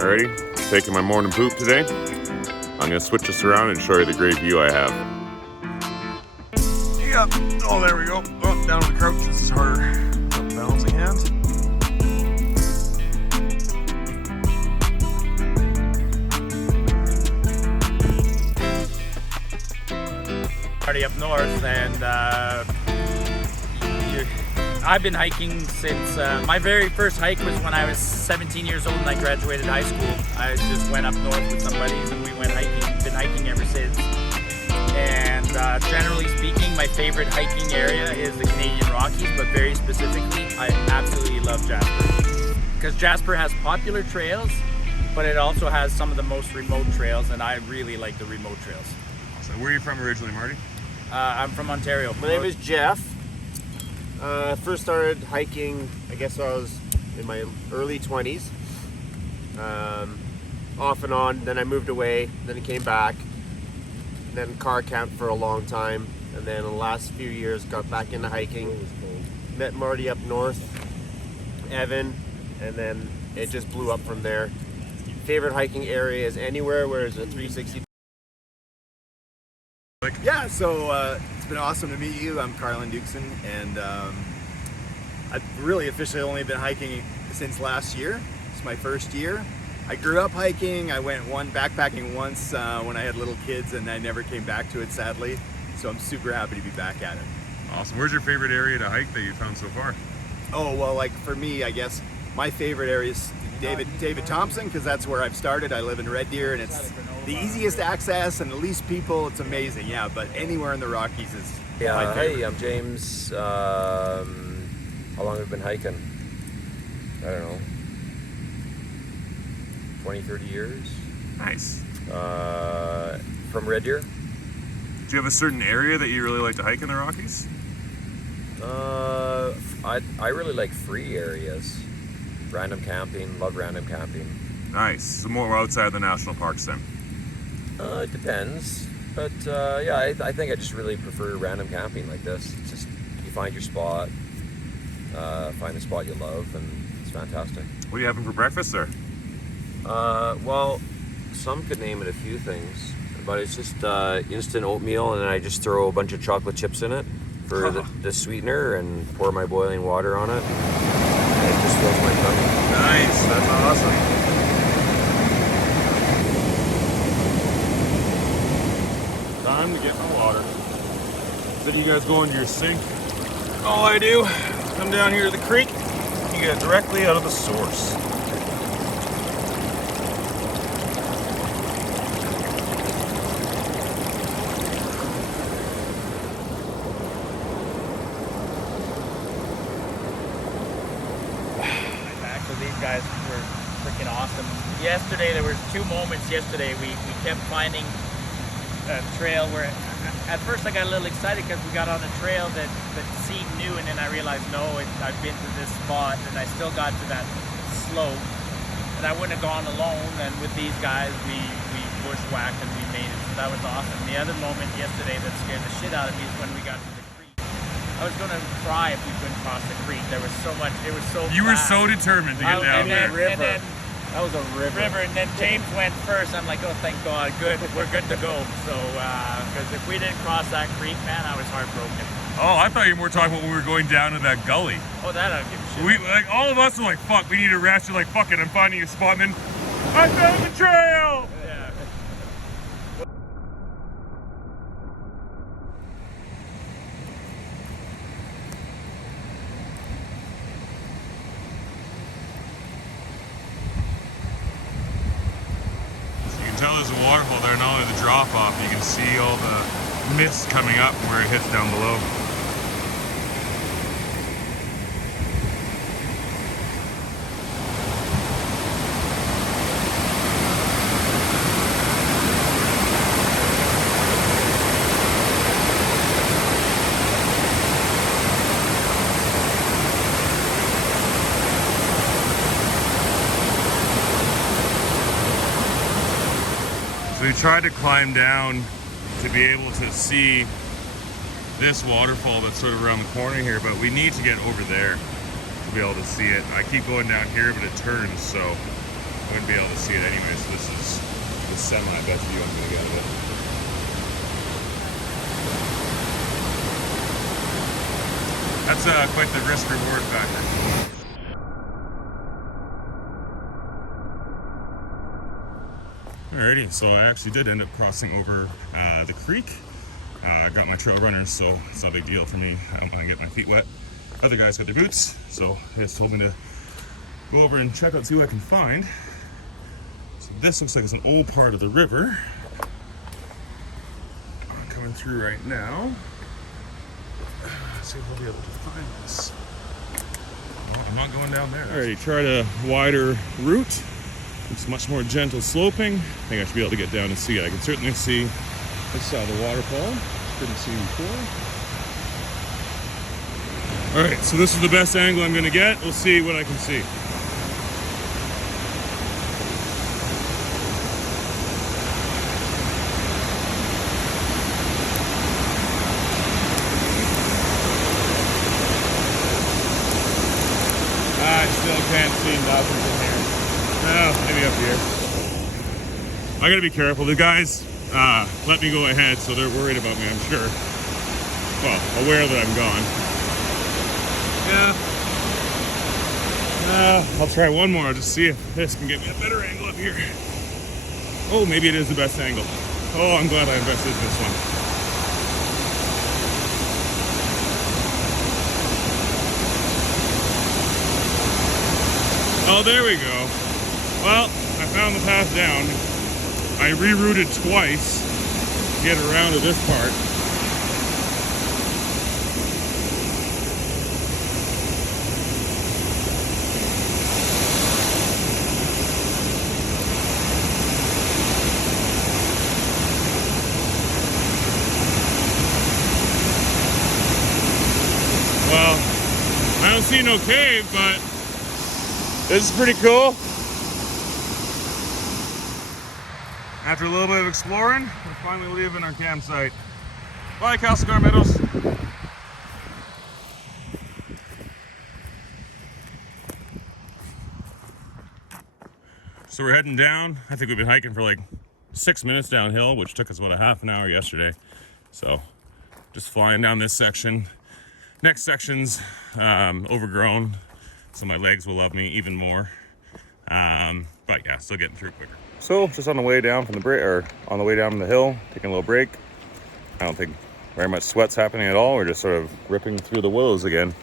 Alrighty, taking my morning poop today. I'm gonna switch this around and show you the great view I have. Yep, oh there we go. Oh, down on the crouch, this is harder. Balancing hands. Marty up north, and I've been hiking since my very first hike was when I was 17 years old and I graduated high school. I just went up north with some buddies and we went hiking. Been hiking ever since. And generally speaking, my favorite hiking area is the Canadian Rockies, but very specifically, I absolutely love Jasper. Because Jasper has popular trails, but it also has some of the most remote trails, and I really like the remote trails. So where are you from originally, Marty? I'm from Ontario. My name is Jeff. I first started hiking, I guess I was in my early 20s. Off and on, then I moved away, then I came back. Then car camped for a long time, and then in the last few years got back into hiking. Met Marty up north, Evan, and then it just blew up from there. Favorite hiking area is anywhere where there's a 360. Yeah, so it's been awesome to meet you. I'm Carlin Dukeson, and I've really officially only been hiking since last year. It's my first year. I grew up hiking. I went backpacking once when I had little kids, and I never came back to it, sadly. So I'm super happy to be back at it. Awesome. Where's your favorite area to hike that you found so far? Oh, well, like for me, I guess my favorite area is David Thompson, because that's where I've started. I live in Red Deer, and it's the easiest access and the least people. It's amazing, yeah, but anywhere in the Rockies is my favorite. Hey, I'm James. How long have you been hiking? I don't know, 20, 30 years. Nice. From Red Deer. Do you have a certain area that you really like to hike in the Rockies? I really like free areas. Random camping, love random camping. Nice. So more outside the national parks then? It depends, but yeah, I think I just really prefer random camping like this. It's just, you find your spot, find the spot you love, and it's fantastic. What are you having for breakfast there? Well, some could name it a few things, but it's just instant oatmeal, and then I just throw a bunch of chocolate chips in it for the sweetener and pour my boiling water on it. And it just fills my tummy. Nice, that's awesome. Time to get in the water. So you guys go into your sink? All I do, come down here to the creek, you get it directly out of the source. These guys were freaking awesome. Yesterday, there was 2 moments yesterday. We kept finding a trail where, at first I got a little excited because we got on a trail that seemed new, and then I realized, no, I've been to this spot, and I still got to that slope. And I wouldn't have gone alone, and with these guys, we bushwhacked and we made it. So that was awesome. The other moment yesterday that scared the shit out of me is when we got to the creek. I was going to cry if we couldn't cross the creek. There was so much, it was so You were fast. so determined to get down there. And then That was a river. and then James went first. I'm like, oh, thank God, good, we're good to go. So, because if we didn't cross that creek, man, I was heartbroken. Oh, I thought you were talking about when we were going down to that gully. Oh, that I don't give a shit. We, like, all of us were like, fuck, we need a rest. You're like, fuck it, I'm finding a spot, and then I found the trail! Yeah. You can tell there's a waterfall there, not only the drop off, you can see all the mist coming up where it hits down below. So we tried to climb down to be able to see this waterfall that's sort of around the corner here, but we need to get over there to be able to see it. I keep going down here, but it turns, so wouldn't be able to see it anyway, so this is the semi-best view I'm gonna get of it. That's quite the risk-reward factor. Alrighty, so I actually did end up crossing over the creek. I got my trail runners, so it's not a big deal for me. I don't want to get my feet wet. Other guys got their boots, so they just told me to go over and check out, see what I can find. So this looks like it's an old part of the river. I'm coming through right now. Let's see if I'll be able to find this. Well, I'm not going down there. Alrighty, tried a wider route. It's much more gentle sloping. I think I should be able to get down and see it. I can certainly see this side of the waterfall. Couldn't see before. Alright, so this is the best angle I'm gonna get. We'll see what I can see. I still can't see nothing from here. Oh, maybe up here. I gotta be careful. The guys let me go ahead, so they're worried about me, I'm sure. Well, aware that I'm gone. Yeah. I'll try one more, just see if this can get me a better angle up here. Oh, maybe it is the best angle. Oh, I'm glad I invested in this one. Oh, there we go. Well, I found the path down. I rerouted twice to get around to this part. Well, I don't see no cave, but this is pretty cool. After a little bit of exploring, we're finally leaving our campsite. Bye, Castleguard Meadows. So we're heading down. I think we've been hiking for like 6 minutes downhill, which took us about a half an hour yesterday. So just flying down this section. Next section's overgrown, so my legs will love me even more. But yeah, still getting through quicker. So just on the way down from the on the way down the hill, taking a little break. I don't think very much sweat's happening at all. We're just sort of ripping through the willows again.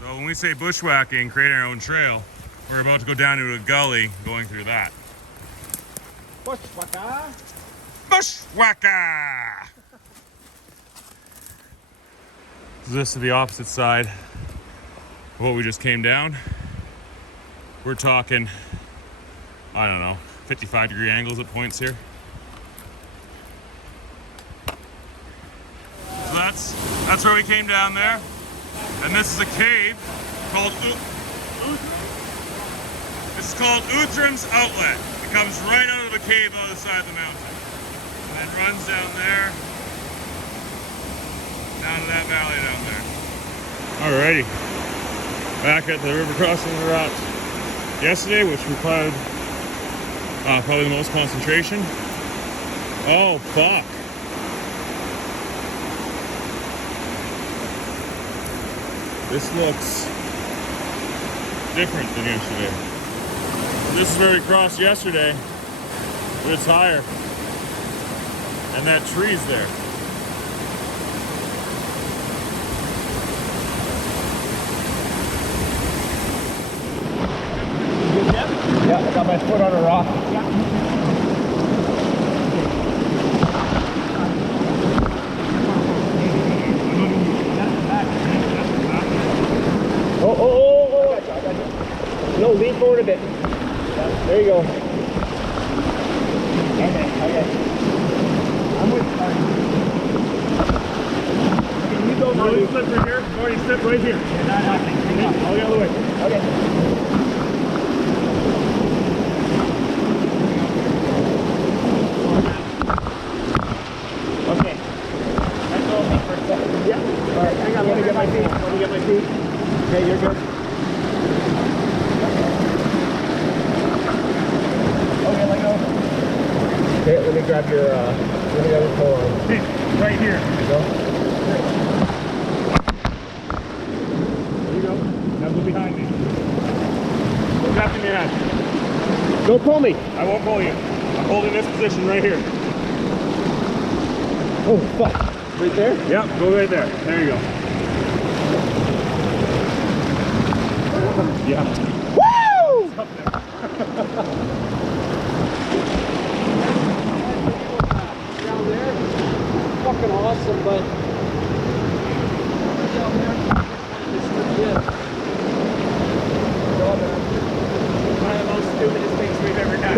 So when we say bushwhacking, creating our own trail, we're about to go down to a gully going through that. Bushwhacker! Bushwhacker! So this is the opposite side of what we just came down. We're talking, I don't know, 55-degree angles at points here. So that's where we came down there. And this is a cave called This is called Uthram's Outlet. It comes right out of a cave on the side of the mountain. And then runs down there, down to that valley down there. Alrighty. Back at the river crossing we were at yesterday, which required probably the most concentration. Oh, fuck. This looks different than yesterday. This is where we crossed yesterday, but it's higher. And that tree's there. Yeah, I got my foot on a rock. Oh. No, lean forward a bit. There you go. Okay. I'm with you. You go, Marty. Slip right here. Marty, slip right here. Yeah, not happening. All the other way. Okay. Okay. Let go of me for a second. Yeah. All right, hang on. Let me get my feet. Okay, you're good. Okay, let me grab your pole arm. Right here. There you go. There you go. Now go behind me. Look after me, man. Don't pull me. I won't pull you. I'm holding this position right here. Oh, fuck. Right there? Yep, go right there. There you go. Yeah. Woo! Down there. Fucking awesome, but One of the most stupidest things we've ever done.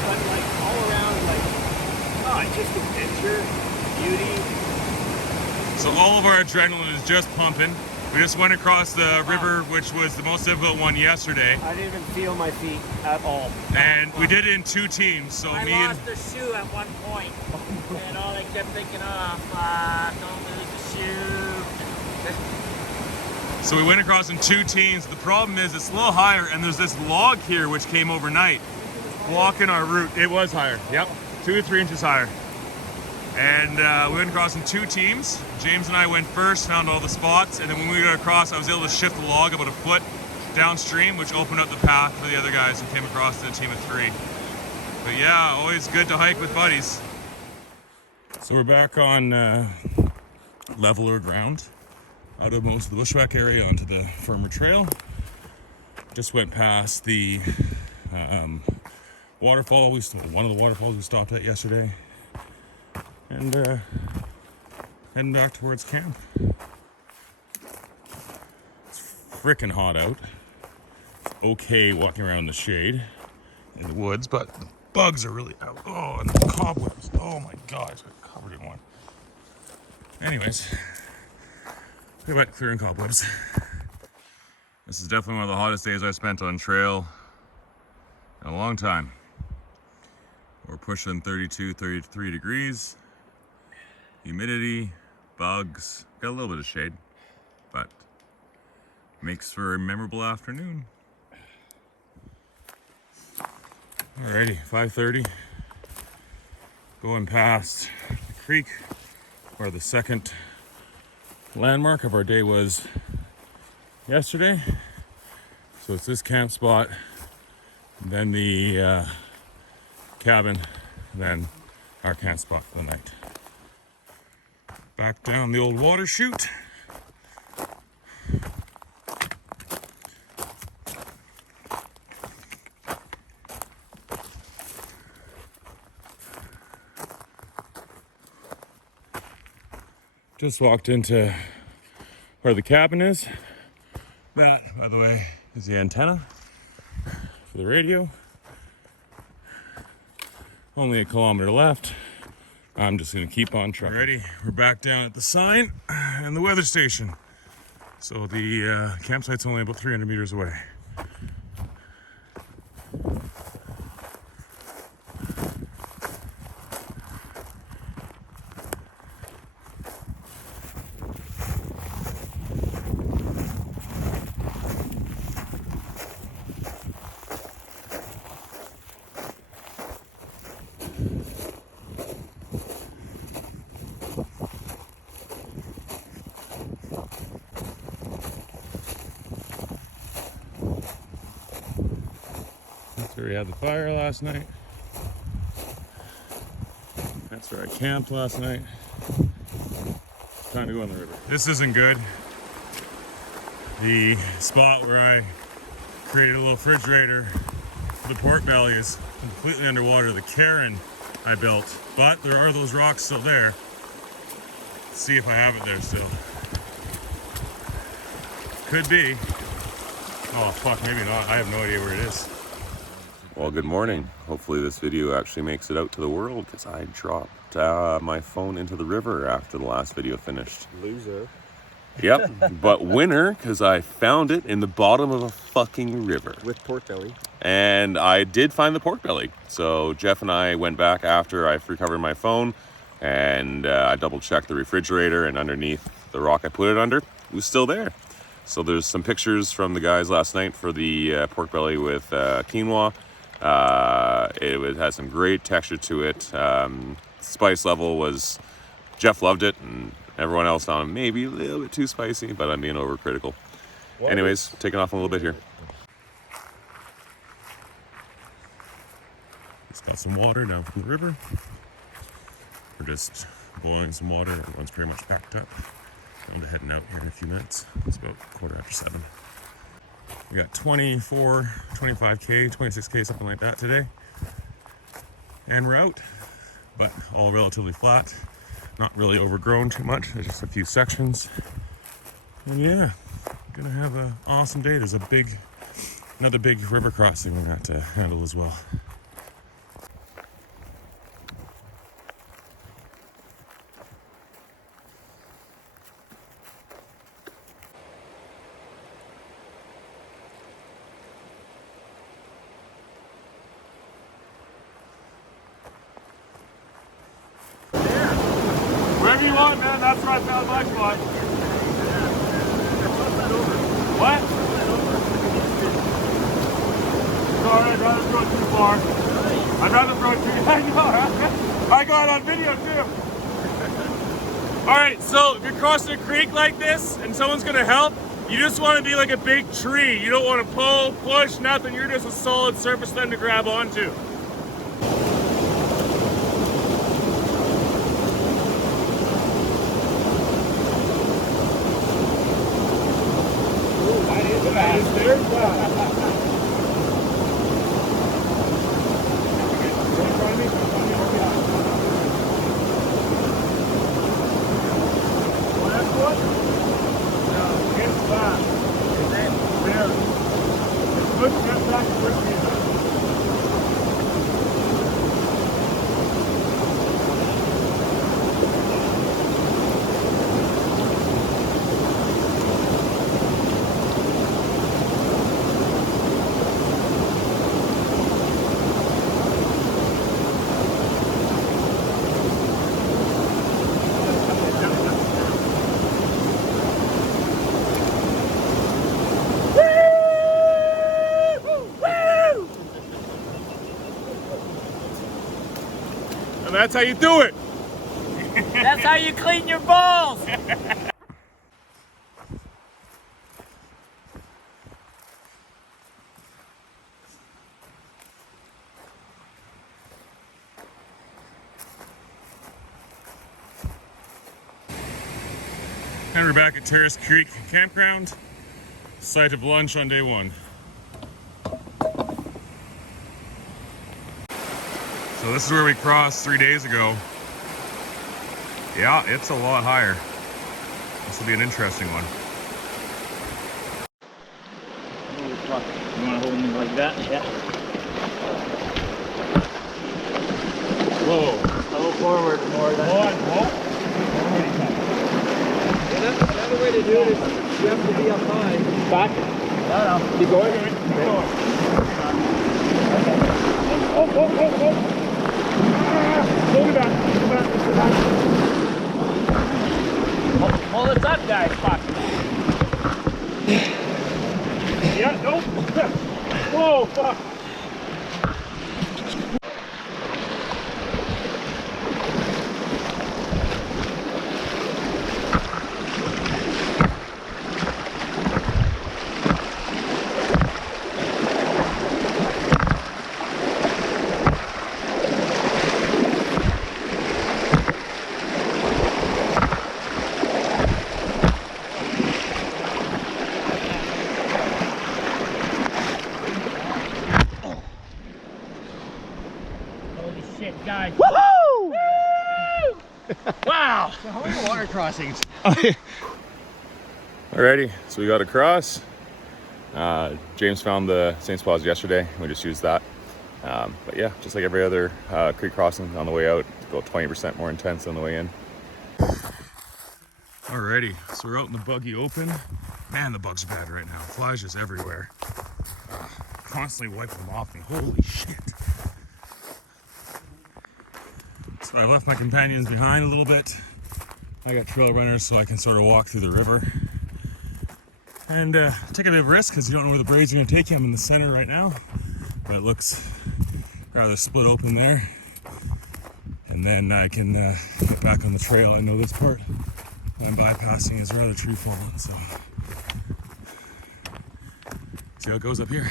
But like all around, like, oh, just adventure, beauty. So all of our adrenaline is just pumping. We just went across the river, which was the most difficult one yesterday. I didn't even feel my feet at all. And we did it in 2 teams. So I me and lost a shoe at one point, and all I kept thinking, oh, fuck, don't lose the shoe. So we went across in 2 teams. The problem is it's a little higher, and there's this log here which came overnight, blocking our route. It was higher. Yep, 2 to 3 inches higher. And we went across in 2 teams. James and I went first, found all the spots, and then when we got across, I was able to shift the log about a foot downstream, which opened up the path for the other guys who came across in a team of 3. But yeah, always good to hike with buddies. So we're back on leveler ground, out of most of the bushwhack area onto the firmer trail. Just went past the waterfall. One of the waterfalls we stopped at yesterday, and heading back towards camp. It's frickin' hot out. It's okay walking around in the shade in the woods, but the bugs are really out. Oh, and the cobwebs. Oh my gosh, I'm covered in one. Anyways, we went clearing cobwebs. This is definitely one of the hottest days I've spent on trail in a long time. We're pushing 32, 33 degrees. Humidity, bugs, got a little bit of shade, but makes for a memorable afternoon. Alrighty, 5:30. Going past the creek where the second landmark of our day was yesterday. So it's this camp spot, then the cabin, then our camp spot for the night. Back down the old water chute. Just walked into where the cabin is. That, by the way, is the antenna for the radio. Only a kilometer left. I'm just gonna keep on trucking. Alrighty, we're back down at the sign and the weather station. So the campsite's only about 300 meters away. That's where we had the fire last night. That's where I camped last night. Time to go in the river. This isn't good. The spot where I created a little refrigerator for the pork belly is completely underwater. The cairn I built, but there are those rocks still there. Let's see if I have it there still. Could be. Oh fuck, maybe not. I have no idea where it is. Well, good morning. Hopefully this video actually makes it out to the world, because I dropped my phone into the river after the last video finished. Loser. Yep, but winner, because I found it in the bottom of a fucking river. With pork belly. And I did find the pork belly. So Jeff and I went back after I recovered my phone, and I double checked the refrigerator, and underneath the rock I put it under, it was still there. So there's some pictures from the guys last night for the pork belly with quinoa. It had some great texture to it. Spice level was, Jeff loved it, and everyone else found it maybe a little bit too spicy, but I'm being overcritical. Anyways, taking off a little bit here. Just got some water down from the river. We're just boiling some water. Everyone's pretty much backed up. I'm heading out here in a few minutes. It's about 7:15. We got 24, 25K, 26K, something like that today. And we're out, but all relatively flat. Not really overgrown too much. There's just a few sections. And yeah, gonna have an awesome day. There's another big river crossing we're gonna have to handle as well. Wherever you want, man. That's where I found my spot. What? Sorry, I'd rather throw it too far. I'd rather throw it too... I know, I got it on video too. Alright, so if you're crossing a creek like this and someone's gonna help, you just want to be like a big tree. You don't want to pull, push, nothing. You're just a solid surface then to grab onto. That's how you do it. That's how you clean your balls. And we're back at Terrace Creek Campground, site of lunch on day one. So this is where we crossed 3 days ago. Yeah, it's a lot higher. This will be an interesting one. You want to hold me like that? Yeah. Whoa. A little forward more than... Another way to do it is you have to be up high. Back? No. Keep going. Keep going. Oh. Hold it back. Hold it up, guys. Fuck. Yeah, nope. Whoa, fuck. Guys. Woohoo! Woo! Wow! So how many water crossings? Alrighty, so we got across. James found the St. Paul's yesterday. We just used that. But yeah, just like every other creek crossing on the way out, it's about 20% more intense than the way in. Alrighty, so we're out in the buggy open. Man, the bugs are bad right now. Flies just everywhere. Constantly wiping them off me. Holy shit. So I left my companions behind a little bit. I got trail runners so I can sort of walk through the river. and take a bit of risk because you don't know where the braids are going to take you. I'm in the center right now, but it looks rather split open there. And then I can get back on the trail. I know this part I'm bypassing is rather tree fallen, so see how it goes up here.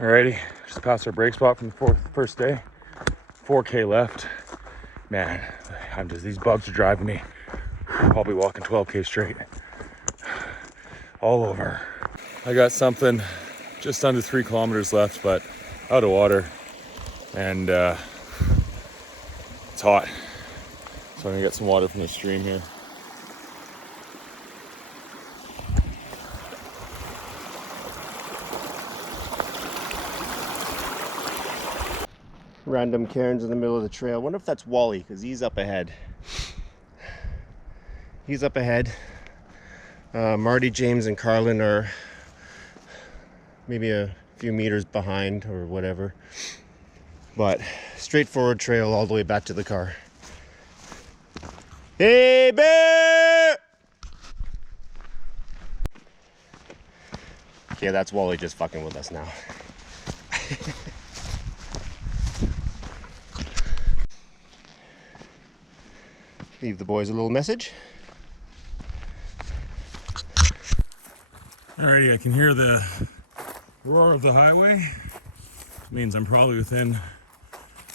Alrighty, just passed our break spot from the first day. 4K left. Man, these bugs are driving me. I'm probably walking 12K straight. All over. I got something just under 3 kilometers left, but out of water. And it's hot. So I'm gonna get some water from the stream here. Random cairns in the middle of the trail. I wonder if that's Whalley, because he's up ahead. He's up ahead. Marty, James, and Carlin are maybe a few meters behind or whatever. But straightforward trail all the way back to the car. Hey, bear! Yeah, that's Whalley just fucking with us now. Leave the boys a little message. Alrighty, I can hear the roar of the highway. It means I'm probably within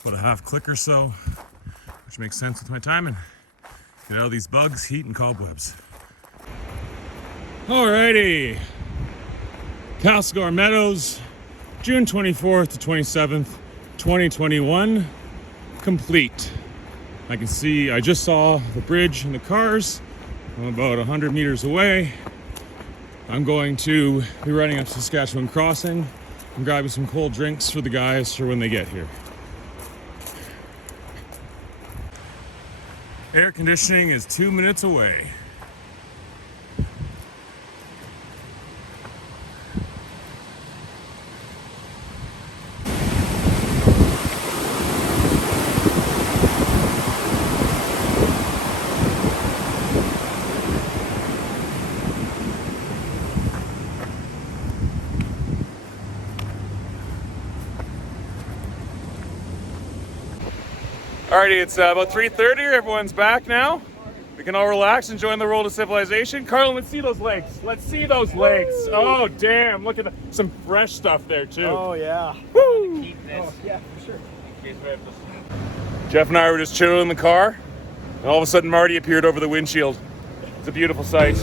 about a half click or so, which makes sense with my timing. Get out of these bugs, heat, and cobwebs. Alrighty, Castleguard Meadows, June 24th to 27th, 2021, complete. I can see, I just saw the bridge and the cars. I'm about 100 meters away. I'm going to be running up Saskatchewan Crossing and grabbing some cold drinks for the guys for when they get here. Air conditioning is 2 minutes away. Alrighty, it's about 3:30. Everyone's back now. We can all relax and join the world of civilization. Carlin, let's see those legs. Let's see those legs. Oh, damn. Look at some fresh stuff there, too. Oh, yeah. Woo! Keep this. Oh, yeah, for sure. In case we have to... Jeff and I were just chilling in the car, and all of a sudden Marty appeared over the windshield. It's a beautiful sight.